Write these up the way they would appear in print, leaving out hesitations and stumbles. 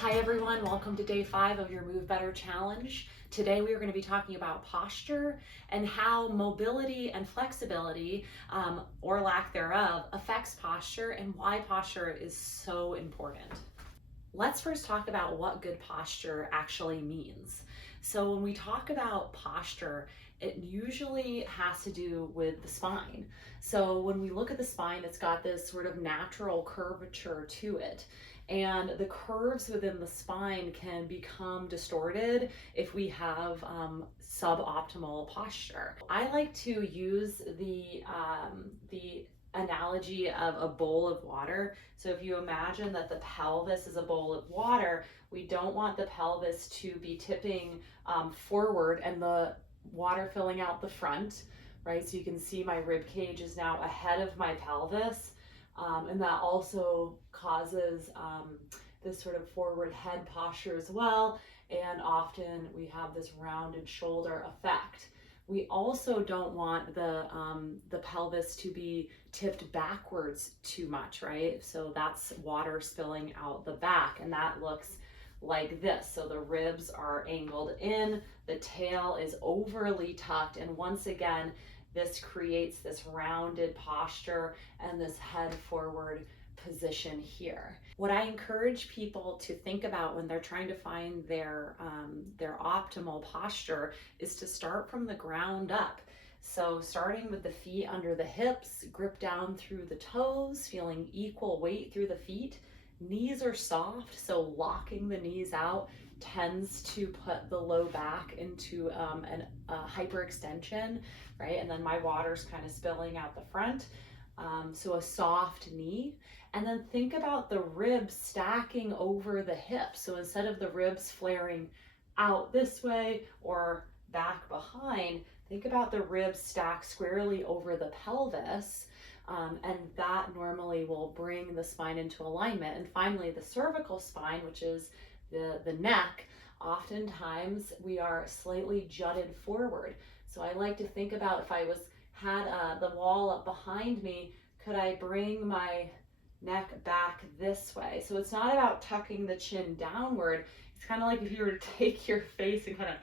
Hi everyone, welcome to day 5 of your Move Better Challenge. Today we are going to be talking about posture and how mobility and flexibility, or lack thereof, affects posture and why posture is so important. Let's first talk about what good posture actually means. So when we talk about posture, it usually has to do with the spine. So when we look at the spine, it's got this sort of natural curvature to it. And the curves within the spine can become distorted if we have suboptimal posture. I like to use the analogy of a bowl of water. So if you imagine that the pelvis is a bowl of water, we don't want the pelvis to be tipping forward and the water filling out the front, right? So you can see my rib cage is now ahead of my pelvis. And that also causes this sort of forward head posture as well. And often we have this rounded shoulder effect. We also don't want the pelvis to be tipped backwards too much, right? So that's water spilling out the back, and that looks like this. So the ribs are angled in, the tail is overly tucked, and once again, this creates this rounded posture and this head forward position here. What I encourage people to think about when they're trying to find their optimal posture is to start from the ground up. So starting with the feet under the hips, grip down through the toes, feeling equal weight through the feet. Knees are soft, so locking the knees out tends to put the low back into a hyperextension, right? And then my water's kind of spilling out the front. So a soft knee. And then think about the ribs stacking over the hips. So instead of the ribs flaring out this way or back behind, think about the ribs stacked squarely over the pelvis. And that normally will bring the spine into alignment. And finally, the cervical spine, which is the neck, oftentimes we are slightly jutted forward. So I like to think about if I had the wall up behind me, could I bring my neck back this way? So it's not about tucking the chin downward. It's kind of like if you were to take your face and kind of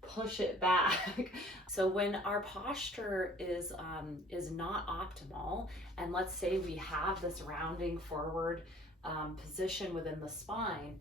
push it back. So when our posture is not optimal, and let's say we have this rounding forward position within the spine,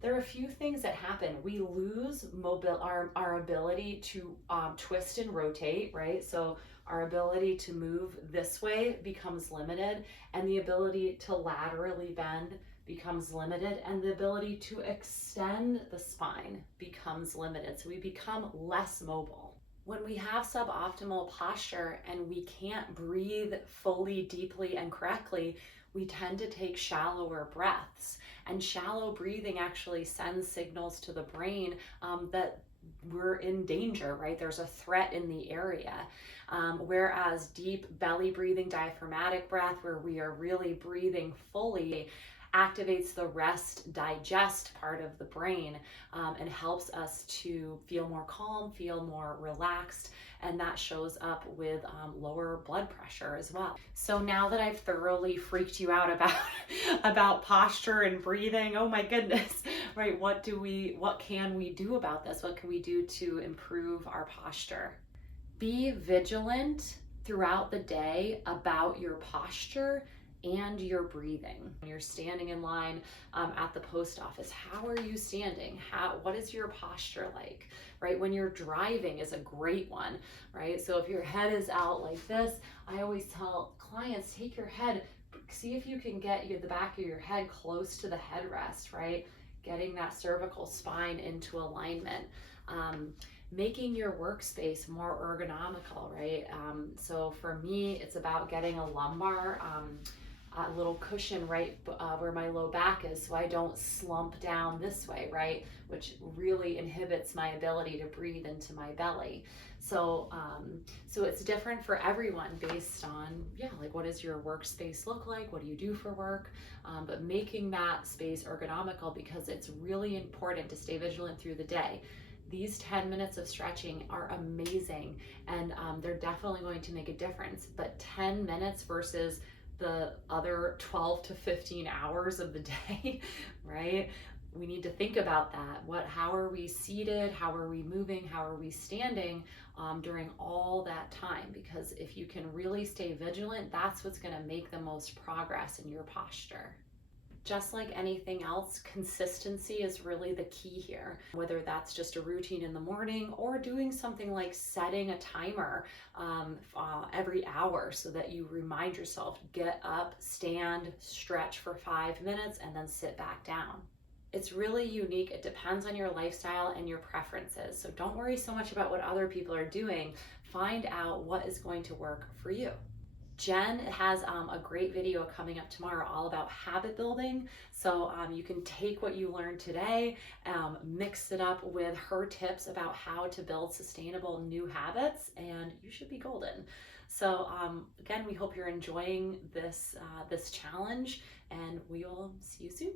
there are a few things that happen. We lose our ability to twist and rotate, right? So our ability to move this way becomes limited, and the ability to laterally bend becomes limited, and the ability to extend the spine becomes limited. So we become less mobile. When we have suboptimal posture and we can't breathe fully, deeply, and correctly, we tend to take shallower breaths. And shallow breathing actually sends signals to the brain that we're in danger, right? There's a threat in the area. Whereas deep belly breathing, diaphragmatic breath, where we are really breathing fully, activates the rest digest part of the brain and helps us to feel more calm, feel more relaxed, and that shows up with lower blood pressure as well. So now that I've thoroughly freaked you out about about posture and breathing, oh my goodness, right? What can we do about this? What can we do to improve our posture? Be vigilant throughout the day about your posture and your breathing. When you're standing in line at the post office, how are you standing? What is your posture like, right? When you're driving is a great one, right? So if your head is out like this, I always tell clients, take your head, see if you can get the back of your head close to the headrest, right? Getting that cervical spine into alignment. Making your workspace more ergonomical, right? So for me, it's about getting a lumbar, a little cushion right where my low back is, so I don't slump down this way, right? Which really inhibits my ability to breathe into my belly. So it's different for everyone based on, like what does your workspace look like? What do you do for work? But making that space ergonomical, because it's really important to stay vigilant through the day. These 10 minutes of stretching are amazing, and they're definitely going to make a difference. But 10 minutes versus the other 12 to 15 hours of the day, right? We need to think about that. How are we seated? How are we moving? How are we standing during all that time? Because if you can really stay vigilant, that's what's going to make the most progress in your posture. Just like anything else, consistency is really the key here. Whether that's just a routine in the morning or doing something like setting a timer every hour so that you remind yourself, get up, stand, stretch for 5 minutes, and then sit back down. It's really unique. It depends on your lifestyle and your preferences. So don't worry so much about what other people are doing. Find out what is going to work for you. Jen has a great video coming up tomorrow all about habit building. So you can take what you learned today, mix it up with her tips about how to build sustainable new habits, and you should be golden. So again, we hope you're enjoying this challenge, and we will see you soon.